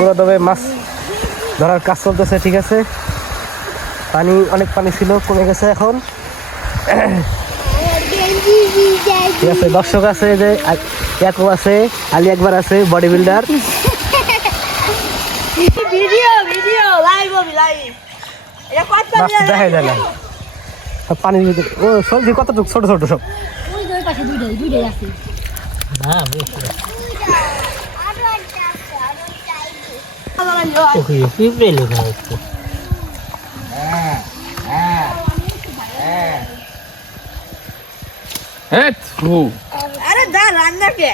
পুরো দমে মাছ ধরার কাজ চলতেছে। ঠিক আছে, পানি অনেক পানি ছিল, কমে গেছে এখন। ঠিক আছে, দর্শক আছে, যে একো আছে, আলী একবার আছে, বডি বিল্ডার। দেখা যায় না পানির ভিতরে। ও সবজি কতটুকু ছোট ছোট সব। আরে দা রান্না কে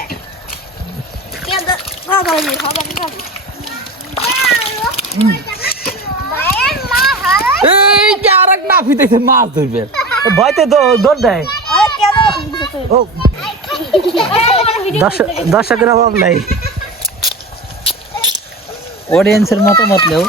এই যে আর এক না ফিতেছে মাছ ধরবে, ভয়তে দৌড় দেয়। ও দর্শকের অভাব নাই। অডিয়েন্সের মতামত নেও।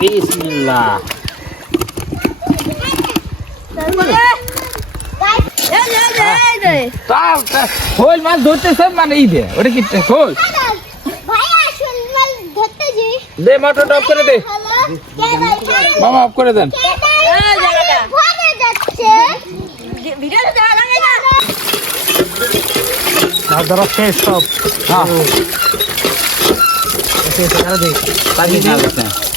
বিসমিল্লাহ। খোল মাছ ধরতেছে মানে এই দে, ওটা কি খোল দে, মোটরটা অফ করে দে মামা, অফ করে দেন। মাছ ধরা শেষ সব। হ্যাঁ পানি পানি